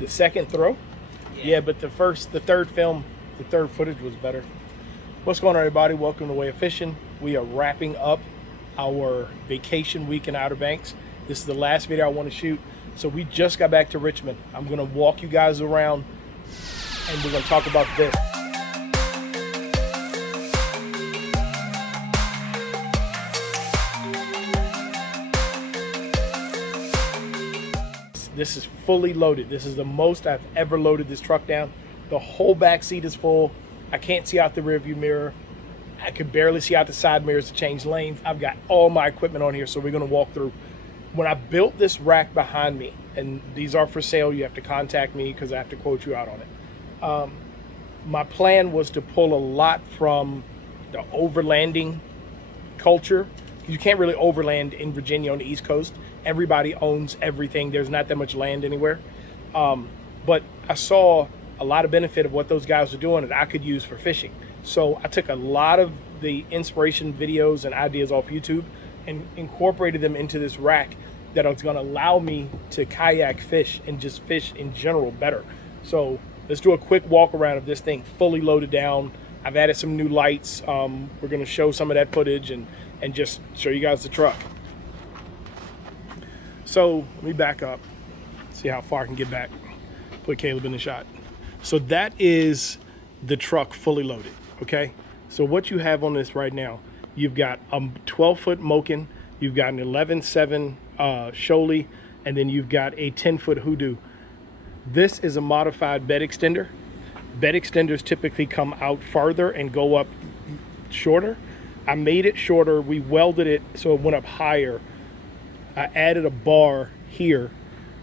The second throw? Yeah, but the third footage was better. What's going on, everybody? Welcome to WAEofFishing. We are wrapping up our vacation week in Outer Banks. This is the last video I want to shoot. So we just got back to Richmond. I'm going to walk you guys around and we're going to talk about this. This is fully loaded. This is the most I've ever loaded this truck down. The whole back seat is full. I can't see out the rearview mirror. I could barely see out the side mirrors to change lanes. I've got all my equipment on here, so we're gonna walk through. When I built this rack behind me, and these are for sale, you have to contact me because I have to quote you out on it. My plan was to pull a lot from the overlanding culture. You can't really overland in Virginia on the East Coast. Everybody owns everything. There's not that much land anywhere. But I saw a lot of benefit of what those guys are doing that I could use for fishing. So I took a lot of the inspiration videos and ideas off YouTube and incorporated them into this rack that is going to allow me to kayak fish and just fish in general better. So let's do a quick walk around of this thing fully loaded down. I've added some new lights. We're going to show some of that footage and just show you guys the truck. So let me back up, see how far I can get back, put Caleb in the shot. So that is the truck fully loaded, okay? So what you have on this right now, you've got a 12-foot Moken, you've got an 11.7 Shoalie, and then you've got a 10-foot Hoodoo. This is a modified bed extender. Bed extenders typically come out farther and go up shorter. I made it shorter, we welded it so it went up higher. I added a bar here,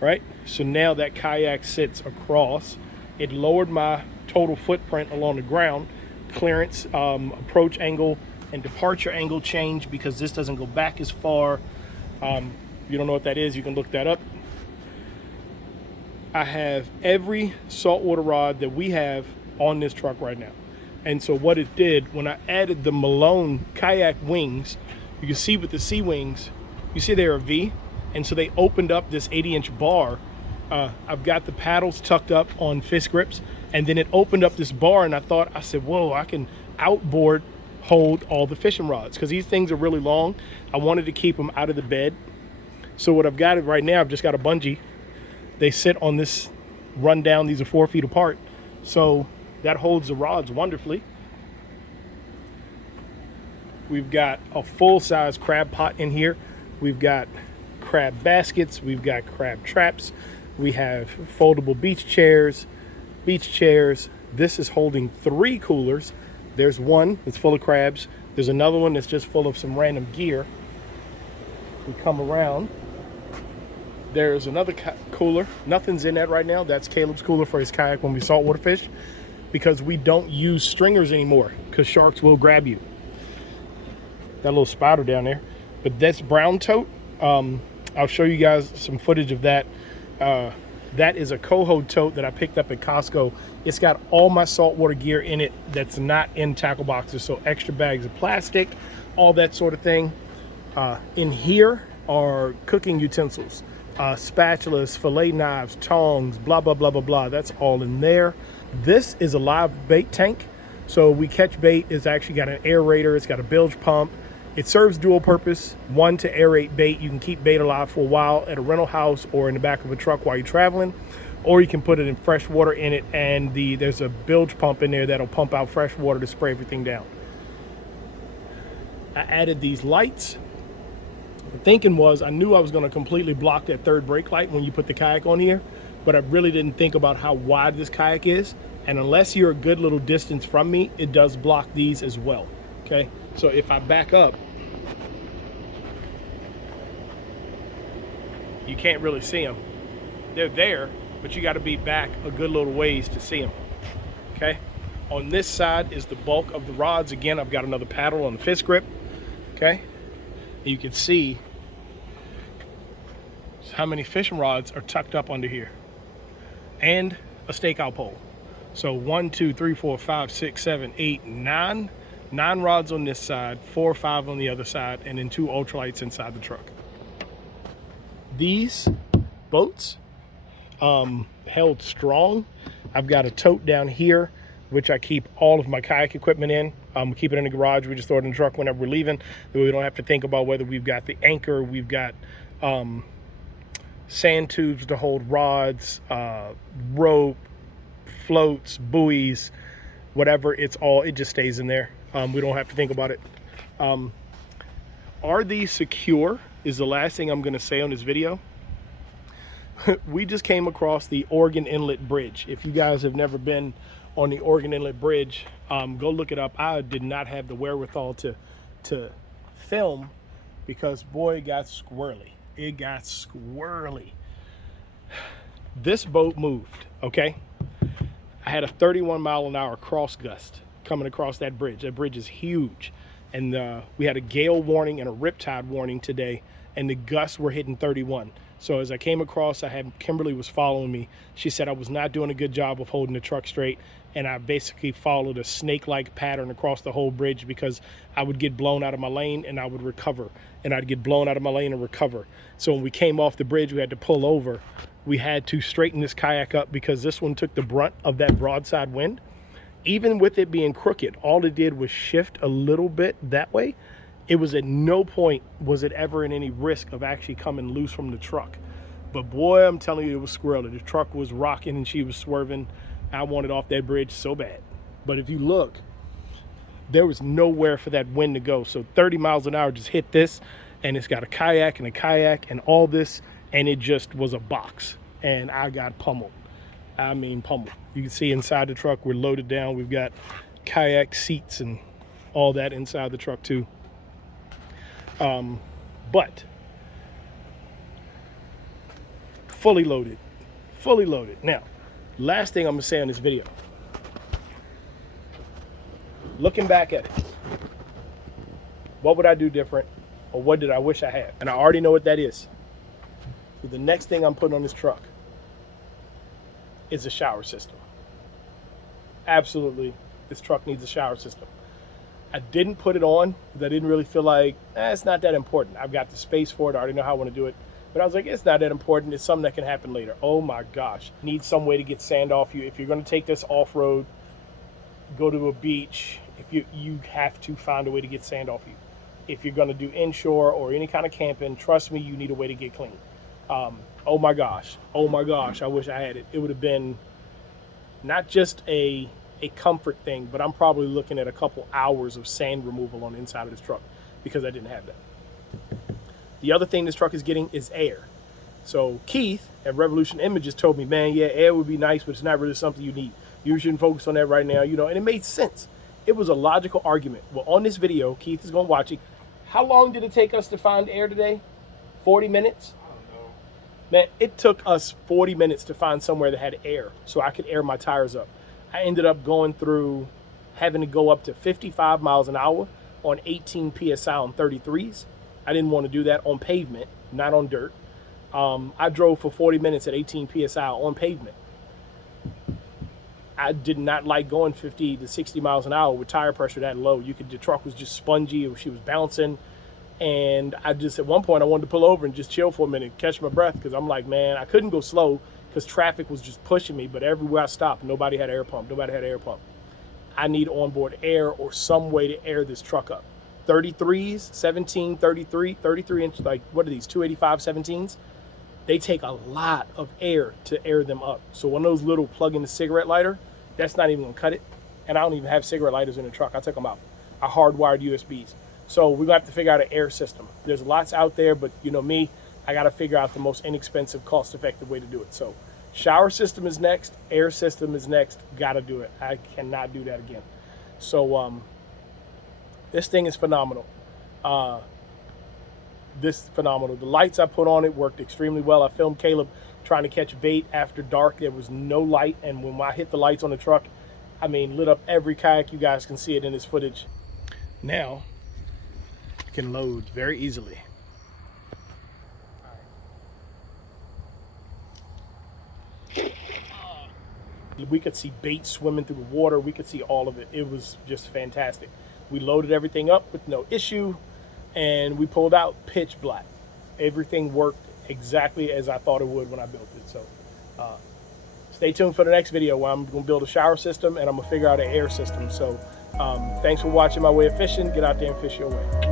right? So now that kayak sits across. It lowered my total footprint along the ground. Clearance, approach angle, and departure angle change because this doesn't go back as far. If you don't know what that is, you can look that up. I have every saltwater rod that we have on this truck right now. And so what it did, when I added the Malone kayak wings, you can see with the C wings, you see they're a V, and so they opened up this 80-inch bar. I've got the paddles tucked up on fish grips, and then it opened up this bar, and I said, whoa, I can outboard hold all the fishing rods, because these things are really long. I wanted to keep them out of the bed. So what I've got right now, I've just got a bungee. They sit on this rundown. These are 4 feet apart. So that holds the rods wonderfully. We've got a full-size crab pot in here. We've got crab baskets, we've got crab traps, we have foldable beach chairs. This is holding 3 coolers. There's one that's full of crabs. There's another one that's just full of some random gear. We come around. There's another cooler. Nothing's in that right now. That's Caleb's cooler for his kayak when we saltwater fish, because we don't use stringers anymore because sharks will grab you. That little spider down there. But that's brown tote. I'll show you guys some footage of that. That is a Coho tote that I picked up at Costco. It's got all my saltwater gear in it that's not in tackle boxes. So extra bags of plastic, all that sort of thing. In here are cooking utensils, spatulas, fillet knives, tongs, blah, blah, blah, blah, blah. That's all in there. This is a live bait tank. So we catch bait. It's actually got an aerator. It's got a bilge pump. It serves dual purpose. One, to aerate bait. You can keep bait alive for a while at a rental house or in the back of a truck while you're traveling, or you can put it in fresh water in it, and there's a bilge pump in there that'll pump out fresh water to spray everything down. I added these lights. The thinking was I knew I was going to completely block that third brake light when you put the kayak on here, but I really didn't think about how wide this kayak is, and unless you're a good little distance from me, it does block these as well. Okay, so if I back up, you can't really see them. They're there, but you got to be back a good little ways to see them. Okay, on this side is the bulk of the rods. Again, I've got another paddle on the fish grip. Okay, you can see how many fishing rods are tucked up under here, and a stakeout pole. So 1, 2, 3, 4, 5, 6, 7, 8, 9. 9 rods on this side, 4 or 5 on the other side, and then 2 ultralights inside the truck. These boats held strong. I've got a tote down here, which I keep all of my kayak equipment in. We keep it in the garage. We just throw it in the truck whenever we're leaving. That way we don't have to think about whether we've got the anchor, we've got sand tubes to hold rods, rope, floats, buoys, whatever. It just stays in there. We don't have to think about it. Are these secure is the last thing I'm going to say on this video. We just came across the Oregon Inlet Bridge. If you guys have never been on the Oregon Inlet Bridge, go look it up. I did not have the wherewithal to film because, boy, it got squirrely. It got squirrely. This boat moved, okay? I had a 31-mile-an-hour cross gust coming across that bridge. That bridge is huge. And we had a gale warning and a riptide warning today, and the gusts were hitting 31. So as I came across, Kimberly was following me. She said I was not doing a good job of holding the truck straight, and I basically followed a snake-like pattern across the whole bridge because I would get blown out of my lane and I would recover, and I'd get blown out of my lane and recover. So when we came off the bridge, we had to pull over. We had to straighten this kayak up because this one took the brunt of that broadside wind. Even with it being crooked, all it did was shift a little bit that way. It was at no point was it ever in any risk of actually coming loose from the truck. But boy, I'm telling you, it was squirrely. The truck was rocking and she was swerving. I wanted off that bridge so bad. But if you look, there was nowhere for that wind to go. So 30 miles an hour just hit this, and it's got a kayak and all this, and it just was a box. And I got pummeled. I mean pummeled. You can see inside the truck, we're loaded down. We've got kayak seats and all that inside the truck too. But fully loaded. Now, last thing I'm gonna say on this video. Looking back at it, what would I do different, or what did I wish I had? And I already know what that is. So the next thing I'm putting on this truck is a shower system. Absolutely, this truck needs a shower system. I didn't put it on because I didn't really feel like, it's not that important. I've got the space for it. I already know how I want to do it. But I was like, it's not that important. It's something that can happen later. Oh my gosh. Need some way to get sand off you. If you're going to take this off-road, go to a beach, you have to find a way to get sand off you. If you're going to do inshore or any kind of camping, trust me, you need a way to get clean. Oh my gosh, I wish I had it. It would have been not just a comfort thing, but I'm probably looking at a couple hours of sand removal on the inside of this truck because I didn't have that. The other thing this truck is getting is air. So Keith at Revolution Images told me, man, yeah, air would be nice, but it's not really something you need. You shouldn't focus on that right now, and it made sense. It was a logical argument. Well, on this video, Keith is going to watch it. How long did it take us to find air today? 40 minutes? Man, it took us 40 minutes to find somewhere that had air so I could air my tires up. I ended up going through having to go up to 55 miles an hour on 18 PSI on 33s. I didn't want to do that on pavement, not on dirt. I drove for 40 minutes at 18 PSI on pavement. I did not like going 50 to 60 miles an hour with tire pressure that low. The truck was just spongy, she was bouncing. And I just, at one point, I wanted to pull over and just chill for a minute, catch my breath, because I'm like, man, I couldn't go slow because traffic was just pushing me. But everywhere I stopped, nobody had air pump. I need onboard air or some way to air this truck up. 33s, 17, 33 inch, like, what are these, 285 17s? They take a lot of air to air them up. So one of those little plug-in cigarette lighter, that's not even gonna cut it. And I don't even have cigarette lighters in the truck. I took them out. I hardwired USBs. So we're gonna have to figure out an air system. There's lots out there, but you know me, I gotta figure out the most inexpensive, cost-effective way to do it. So shower system is next, air system is next, gotta do it. I cannot do that again. So this thing is phenomenal. The lights I put on it worked extremely well. I filmed Caleb trying to catch bait after dark. There was no light, and when I hit the lights on the truck, I mean, lit up every kayak. You guys can see it in this footage. Now, I can load very easily. We could see bait swimming through the water. We could see all of it. It was just fantastic. We loaded everything up with no issue, and we pulled out pitch black. Everything worked exactly as I thought it would when I built it. So Stay tuned for the next video where I'm going to build a shower system and I'm going to figure out an air system. So thanks for watching my way of fishing. Get out there and fish your way.